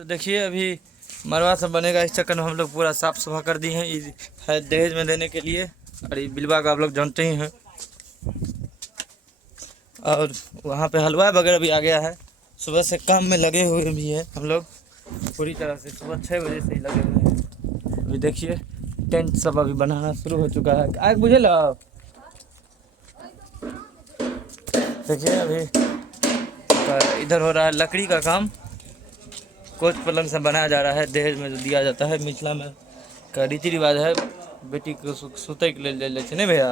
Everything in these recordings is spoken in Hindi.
तो देखिए अभी मरवा सब बनेगा, इस चक्कर में हम लोग पूरा साफ सफा कर दिए हैं। ये है दहेज में देने के लिए, और ये बिलवा का आप लोग जानते ही हैं। और वहाँ पे हलवा वगैरह भी आ गया है। सुबह से काम में लगे हुए भी हैं हम लोग पूरी तरह से, सुबह 6 बजे से ही लगे हुए हैं। अभी देखिए टेंट सब अभी बनाना शुरू हो चुका है। आग बुझे लो। देखिए अभी इधर हो रहा है लकड़ी का काम, कोच पलंग से बनाया जा रहा है। दहेज में जो दिया जाता है, मिथिला में का रीति रिवाज है, बेटी को सुते के लिए ले लेते नहीं भैया।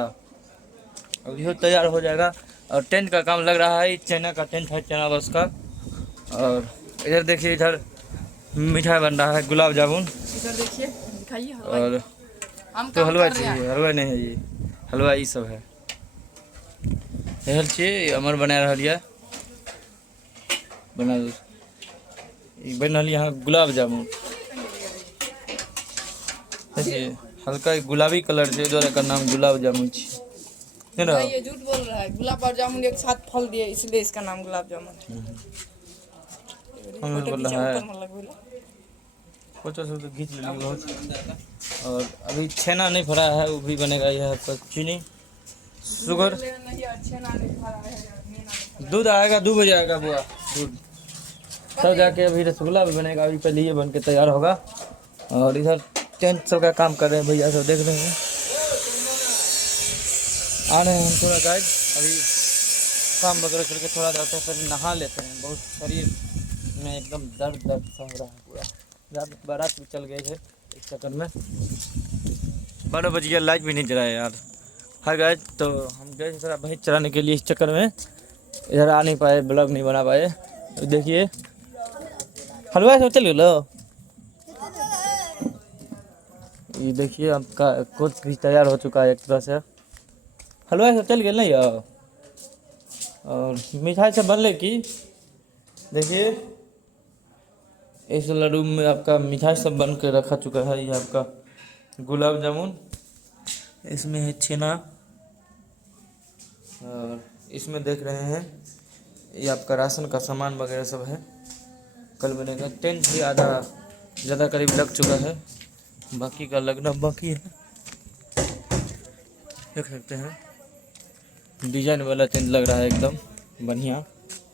अब यह तैयार हो जाएगा। और टेंट का काम लग रहा है, चाइना का टेंट है, चाइना बस का। और इधर देखिए, इधर मिठाई बन रहा है, गुलाब जामुन। इधर देखिए, दिखाइए और तो हलवा चाहिए, हलवा नहीं है, ये हलवा ये सब है। इधर चाहिए अमर बना रहा है, बना बन रही यहाँ गुलाब जामुन। देखिए हल्का गुलाबी कलर से द्वारा का नाम गुलाब जामुन है ना। ये झूठ बोल रहा है, गुलाब और जामुन एक साथ फल दिए इसलिए इसका नाम गुलाब जामुन है। हम बोल रहा है फोटो से तो खींच लेंगे बहुत। और अभी छेना नहीं भरा है, वो भी बनेगा। यह आपका चीनी शुगर दूध आएगा, 2 बजे आएगा बुआ दूध, तब जाके अभी रसगुल्ला भी बनेगा। अभी पहले ये बन के तैयार होगा। और इधर टेंट सब का काम कर रहे हैं भैया सब, देख रहे हैं। आ रहे हैं हम थोड़ा गाइड, अभी काम वगैरह करके थोड़ा जाते हैं, फिर नहा लेते हैं। बहुत शरीर में एकदम दर्द सा हो रहा है पूरा। रात बारात भी चल गए थे इस चक्कर में, 12 बज गया, लाइट भी नहीं जलाया यार। हाँ गाइड, तो हम गए थे थोड़ा भैंस चराने के लिए, इस चक्कर में इधर आ नहीं पाए, ब्लॉग नहीं बना पाए। तो देखिए हलवा सब चल लो। ये देखिए आपका कोच भी तैयार हो चुका है एक तरह से। हलवा सब चल गए नहीं यार। और मिठाई सब बनले की देखिए, इस लड्डू में आपका मिठाई सब बन के रखा चुका है। ये आपका गुलाब जामुन, इसमें है छेना, और इसमें देख रहे हैं ये आपका राशन का सामान वगैरह सब है, कल बनेगा। टेंट भी आधा ज़्यादा करीब लग चुका है, बाकी का लगना बाकी है। देख सकते हैं डिजाइन वाला टेंट लग रहा है, एकदम बढ़िया।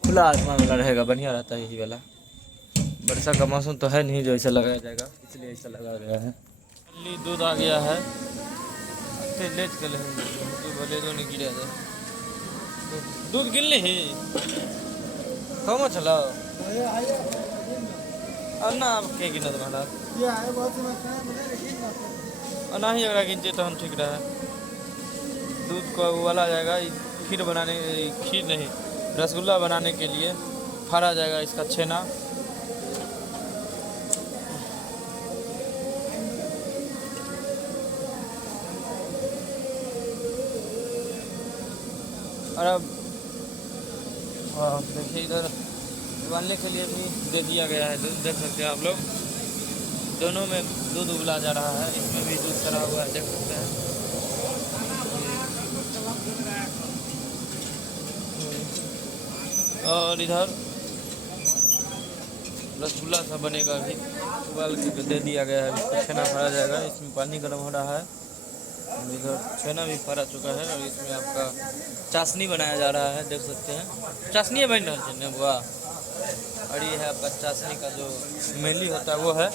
खुला आसमान वाला रहेगा, बढ़िया रहता है यही वाला। वर्षा का मौसम तो है नहीं जो ऐसा लगाया जाएगा, इसलिए ऐसा लगाया गया है। दूध आ गया है, लेट कर भले तो नहीं गिरा जाए। दूध गिर ही कम चला ना के गिना तुम्हारा ना ही अगर गिनते तो हम ठीक रहा। दूध को उबाला जाएगा, खीर बनाने, खीर नहीं रसगुल्ला बनाने के लिए फाड़ा जाएगा इसका छेना। और अब देखिए इधर उबालने के लिए भी दे दिया गया है दूध, देख सकते हैं आप लोग। दोनों में दूध उबला जा रहा है, इसमें भी दूध चढ़ा हुआ है, देख सकते हैं। और इधर रसगुल्ला सा बनेगा, अभी उबाल के दे दिया गया है। इसको छेना भरा जाएगा, इसमें पानी गर्म हो रहा है। इधर छेना भी फरा चुका है, और इसमें आपका चाशनी बनाया जा रहा है, देख सकते हैं। चाशनी बन रहा है बुआ, और ये है आपका चाशनी का जो मेनली होता है वो है।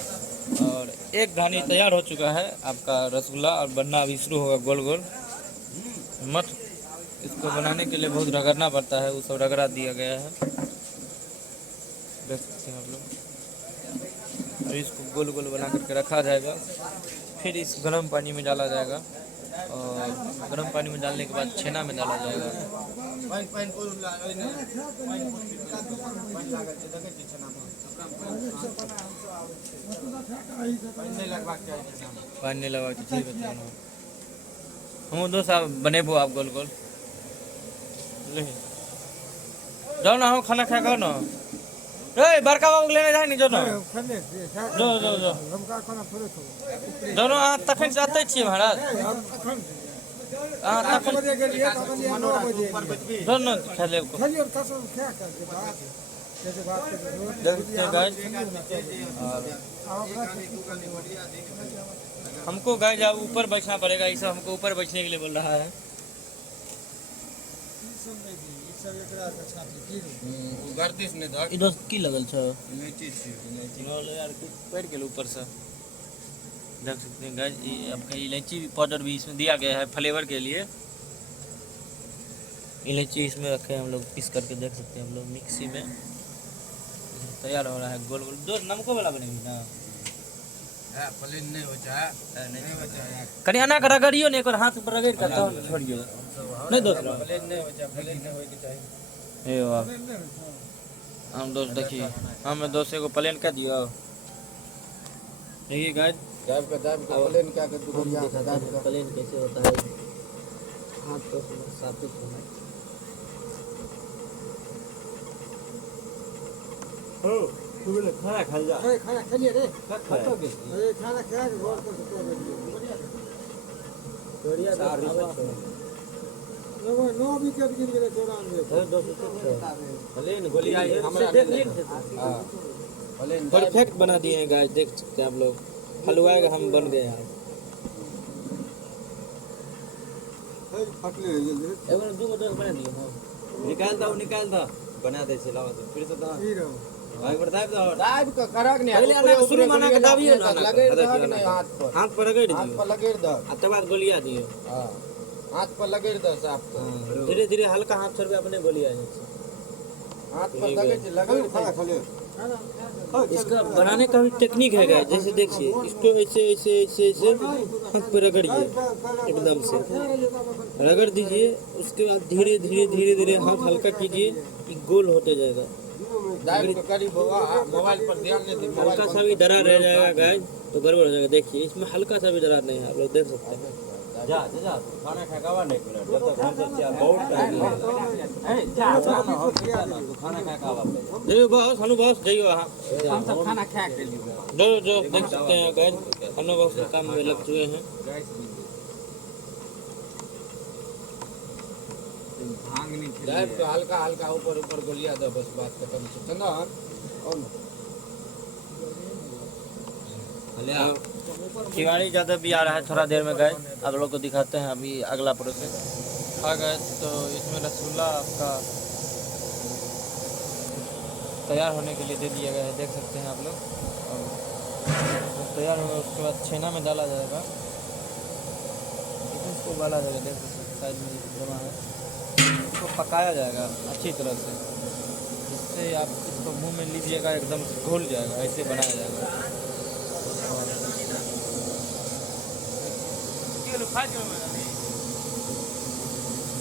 और एक घानी तैयार हो चुका है आपका रसगुल्ला, और बनना अभी शुरू होगा गोल गोल मत। इसको बनाने के लिए बहुत रगड़ना पड़ता है, वो सब रगड़ा दिया गया है, देख सकते हैं आप लोग। और इसको गोल गोल बना करके रखा जाएगा, फिर इस गर्म पानी में डाला जाएगा, और गर्म पानी में डालने के बाद छेना में डाला जाएगा। पानी लगा के ठीक है। हम दो साहब बने बो आप गोल गोल ले जाओ ना, हम खाना खा खाओ ना। बड़का बाबू लेने जाए नहीं जो ना, जो जो जो दोनों तखन जाते छिए महाराज। दोनों खा ले देख सकते हैं गाइस। हमको गाइस अब ऊपर बैठना पड़ेगा, ये सब हमको ऊपर बैठने के लिए बोल रहा है। गर्दिश ने धक इधर की लगल छ इलायची छी यार पैर के ऊपर से देख सकते हैं गाइस। ये आपका इलायची पाउडर भी इसमें दिया गया है फ्लेवर के लिए। इलायची इसमें रखे हैं हम लोग पीस करके, देख सकते हैं हम लोग मिक्सी में तैयार हो रहा है। गोल गोल दो नमको वाला बनेगी ना, है प्लेन नहीं हो जाए नहीं हो जाए करियाना का रगड़ियो ने एक हाथ पर रगड़ कर तो छोड़ियो नहीं दोस्त। प्लेन नहीं हो जाए, प्लेन नहीं होए के चाहिए। ए वाह हम दोस्त देखिए, हमें दोस्त को प्लेन कर दियो। देखिए गाइस दाब का प्लेन क्या कर दो बढ़िया दाब का प्लेन कैसे होता है, हाथ तो साबित होना है। ओ तू ले खाना खा जा, ए खाना खा लिए रे खत्म के ए खाना खा के घर पर तो बढ़िया बढ़िया सारी नो भी कर गिर गए 94 प्लेन गोली आई हमरा देख ली। हां प्लेन परफेक्ट बना दिए हैं गाइस, देख सकते हैं आप लोग। हलवा का हम बन गए हैं। फटले जल्दी एगो दू गो बना दिए हां, निकाल दो बना दे से लावा फिर से दा ई रहो भाई बता दो दाब का करक नहीं पहले अलग शुरू माना के दाबियो ना लगे दग नहीं हाथ पर रगड़ हाथ दियो, पर लगे दग आ तब बाद गोलियां दियो। हां हाथ पर लगे दग साफ धीरे धीरे हल्का हाथ से अपने गोलियां जाए। हाथ पर लगे खाना खा ले इसका बनाने का भी टेक्निक है गाइस, जैसे देखिए इसको ऐसे ऐसे ऐसे ऐसे हाथ पे रगड़िए, एकदम से रगड़ दीजिए। उसके बाद धीरे धीरे धीरे धीरे हाथ हल्का कीजिए, ये गोल होते जाएगा। दाब का करीब होगा मोबाइल पर ध्यान नहीं दे हल्का सा भी दरार रह जाएगा गाइस तो गड़बड़ हो जाएगा। देखिए इसमें हल्का सा भी दरार नहीं है, आप लोग देख सकते हैं। जा खाना खाएगा नहीं मिनट जब तक हम सब चार बहुत टाइम है जा खाना खाएगा वापस देखो बॉस हनु बॉस जाइयो हम सब खाना खा के लिए जो देख सकते हैं गाइस हनु बॉस काम में लग चुके हैं। भांग नहीं खेल दाब तो हल्का हल्का ऊपर ऊपर गोलियां दो बस बात खत्म। चंदन और खिलाड़ी ज़्यादा भी आ रहा है थोड़ा देर में गए, आप लोग को दिखाते हैं अभी अगला प्रोसेस। आ गए तो इसमें रसगुल्ला आपका तैयार होने के लिए दे दिया गया है, देख सकते हैं आप लोग। और तैयार होगा उसके बाद छेना में डाला जाएगा, इसको उबाला जाएगा, देख सकते हैं साइड में जमा है। इसको पकाया जाएगा अच्छी तरह से, जिससे आप इसको मुंह में लीजिएगा एकदम घुल जाएगा, ऐसे बनाया जाएगा।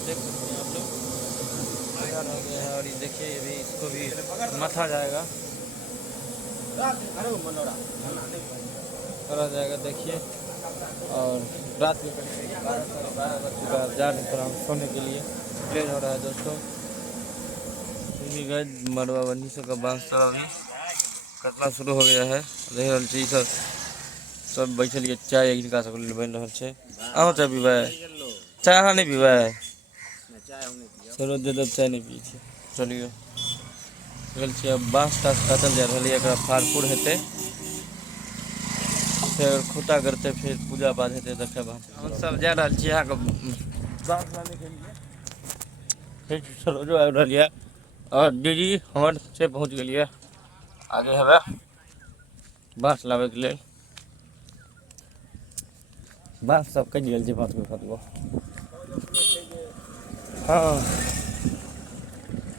देख सकते हैं आप लोग तैयार हो गया है। और ये देखिए ये भी इसको भी मथा जाएगा, करा जाएगा देखिए। और रात में जा रहे थोड़ा हम सोने के लिए प्लेन हो रहा है दोस्तों। भी गए मरवा बंदी सबका बांस सब अभी कटना शुरू हो गया है। रह चीज सब बैठल ये चाय इनका सब बन रहा है। अहाँ चाय पीबे चाय अहाँ नहीं पीबे चलो जब चाय नहीं पी चलिए गल छी। अब बाँस टास काटल जा रही है, फाड़ हेतै फिर खुटा करते फिर पूजा पाठ हेतै। देखे हम सब जा रहा छी यहाँ बाँस लाने के लिए, फिर सरोजो आबि रहल है और दीदी हमर से पहुँच गई आगे हमें बाँस लाबे के लिए। बाँस सब कट गल छै 5 गो। हाँ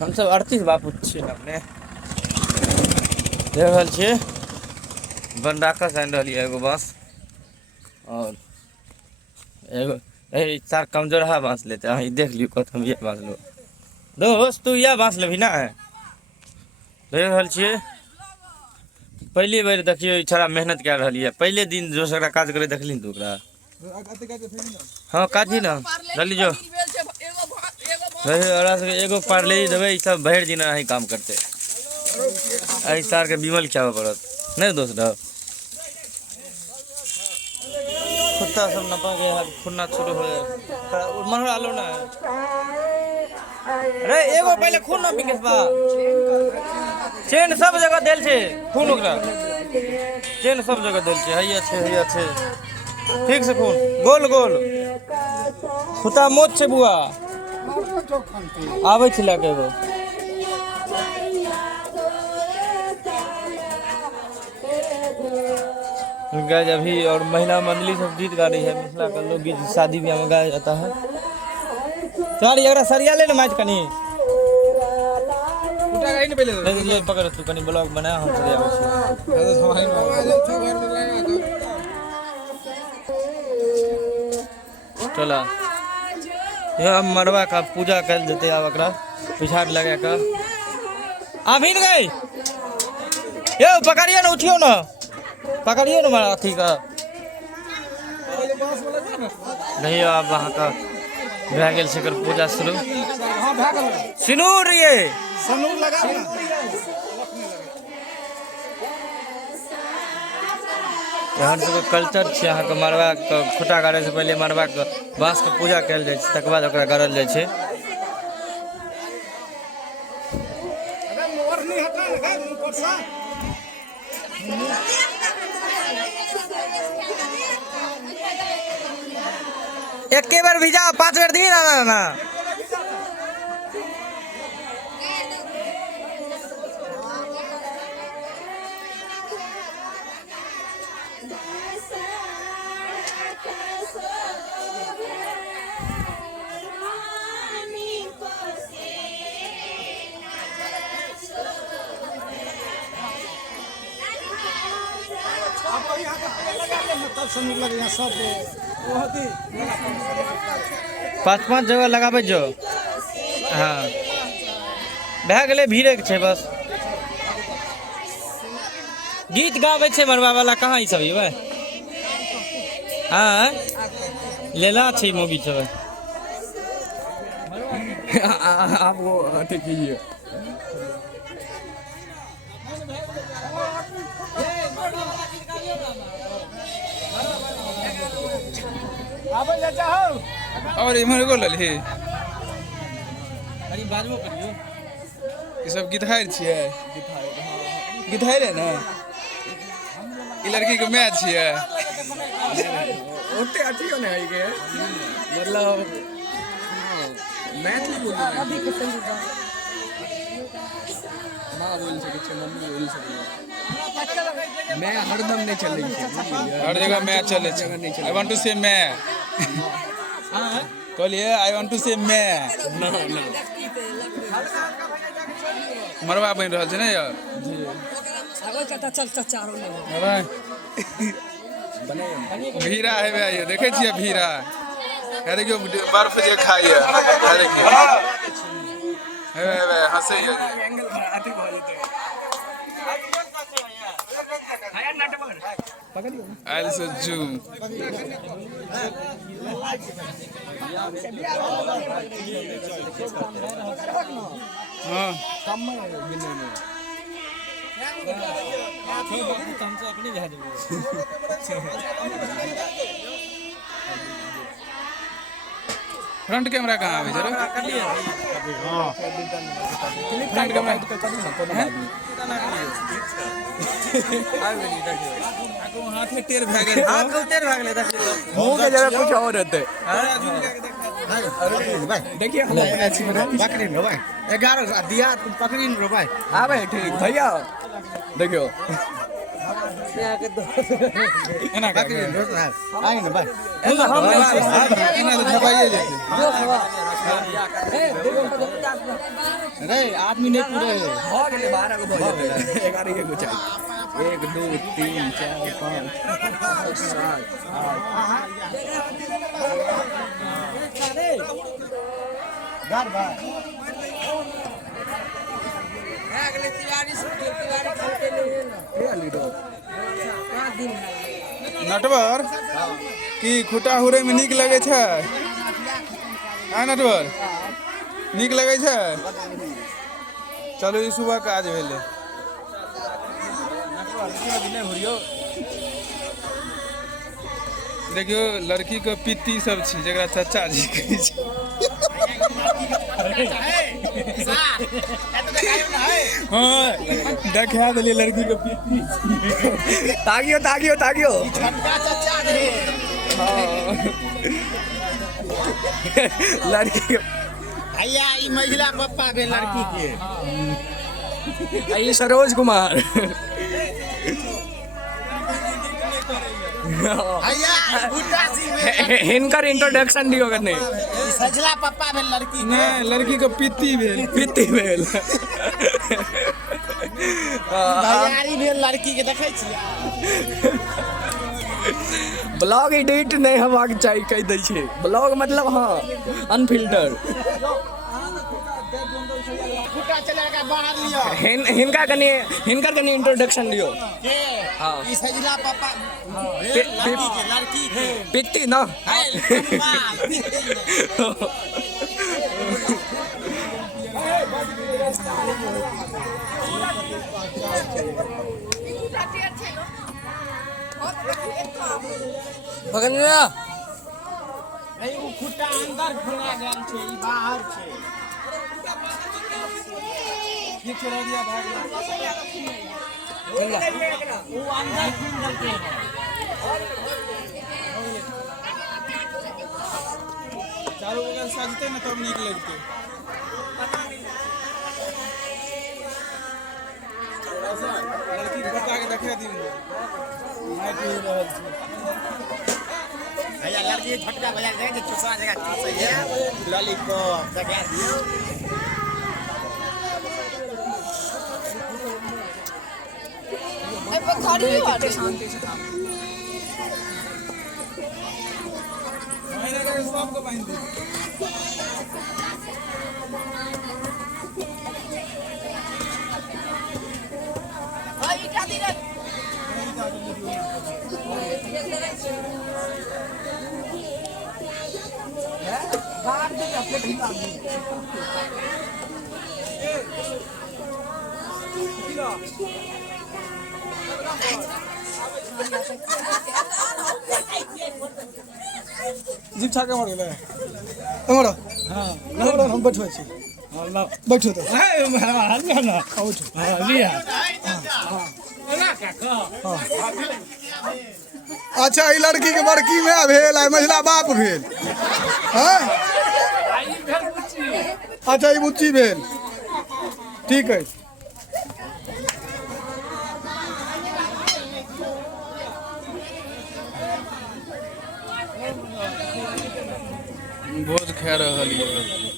हम सब 38 बापू छियै अपने देख रहल छियै बनराखस आनि रहल है एगो बाँस और एगो सार कमजोरहा बाँस लेते। अहाँ देख लियो कत हम ये बाँस लो दोस्त, तू यह बाँस लेबही ना देख रहल छियै। पहली बार देखियो छोड़ा मेहनत कए रहल है, पहले दिन जो सरा काज करे देखली तू ओकरा। हाँ काजी ना जल्दी जो एगो पार्ले देवे सब भर दिन ही काम करते सार के बीमल क्या पड़त नहीं दोस्त। कुत्ता सब नपा गया खुन्ना शुरू हो मन आलो ना। अरे एगो पहले खून ना बिकेस बा चेन सब जगह देल छे खून ओकरा चेन सब जगह देल छे हैया छे ठीक से खून गोल गोल खुता मोच छे बुआ आबै छिला के एगो गाय अभी और महिला मंडली सब गीत गा रही है मिथिला का लोकगीत शादी ब्याह में गाया जाता है सॉरी अगरा सरिया ले ना मैच कनी उठा गई नहीं पहले नहीं ये पकड़ तू कनी ब्लॉग बना हम सरिया में चला ये मरवा का पूजा कर देते अब अकरा पिछाड़ लगा कर अभी गई ये पकड़िए ना उठियो ना पकड़िए ना मारा अथी का नहीं अब वहाँ का भए गेल छै एकर पूजा शुरू सिनूर ये सनूर लगा यहाँ सबके कल्चर छै अहाँके मरवा के खुटा गाड़े से पहले मरवा के बाँस के पूजा कयल जाइ छै तकर बाद ओकरा गाड़ल जाइ छै एके बार भिजा 5 बार दी ना सनूर लगे यहाँ सब 5 जगह लगाबे जो हाँ भए गेलै भीड़े के छै बस गीत गाबै छै मरवा वाला कहाँ ई सब ये हाँ लेला छै मोगी सब आप वो अथी कीजिए और इमहर को लली अरे बाजबो करियो ई सब गिधार छियै गिधार है ना ई लड़की के मैच छियै ओते अथियो ने है के मतलब मैच बोल अभी के मां बोल सके छै मम्मी बोल सके मैं हरदम नहीं चले हर जगह मैं चले आई वांट टू से मैं कहलिए आई वांट टू से मैं मरवा बन रहल छै ने यार जी आगो कता चल चारो ले भीरा है भाई देखे छियै भीरा है देखियो बर्फ जे खाइए है देखियो है हंसे है एंगल अथी भ जेते आयल से जूम हाँ फ्रंट कैमरा कहाँ है जरा फ्रंट कैमरा हाथ में टेर भाग गए हाथ में टेर भाग ले मुंह के जरा कुछ और रहते देखिए अच्छी बना पकड़ी लो भाई 11 दिया तुम पकड़ी लो भाई आ भाई ठीक भैया देखियो एना पकड़ी लो आए ना भाई एना हम एना तो छपाइए जेते अरे आदमी नहीं पूरे हो गेले 12 को भऽ जेते 11 के कुछ 1 2 3 4 5 7 8 भाई अगले तिवारी खेलते लीडो नटवर की खुटा हुरे में नीक लगे छै आ नटवर नीक लगे छै चलो ई सुबह काज भेले देखियो लड़की के पित्ती सब छी जकरा चाचा जी कहै छै हाँ देखा दिली लड़की को पीती। ताकियो ताकियो ताकियो लड़की के भैया ई महिला पप्पा के लड़की के ये सरोज कुमार भैया बुड्ढा सिंह में हिनकर इंट्रोडक्शन दियो करने ई सजला पप्पा के लड़की नहीं लड़की को पीती भेल। पीती भेल भैयारी भेल लड़की के देखै छियै। ब्लॉग एडिट नहीं होबाक चाहिए कह दै छै। ब्लॉग मतलब हाँ अनफिल्टर। खुटा चलेगा बाहर लियो हिनकर कनी इंट्रोडक्शन दियो। के हाँ। ई सजला पप्पा पि- पि- लड़की के पीती ना पकड़ना भाई उ खुटा अंदर खुला गेल छै ई बाहर छै। ये छोड़ा दिया भाग गया। उ अंदर खुल देलकै है। चारों बगल सजते न तब नीक लगते। थोड़ा सा लड़की के बता के देखा दी माइक हो रहल छै। भैया लड़की झटका बजा दे जे चुसा जगह चुसै है लॉलीपॉप जगह दियो। ए पखाड़ी वाले महीना का सबको बांध दे। हां इटा दे रे बाहर दे अपने ढीला जीप छाके मर गेलै हमरो। हां हमरो हम बैठो छी। हां बैठो तो हां ना बैठो हां लिया। अच्छा ई लड़की के बड़की में भेल आ महिला बाप भेल। हाँ अच्छा ई बुच्ची भेल ठीक है। बहुत खा रहल ये।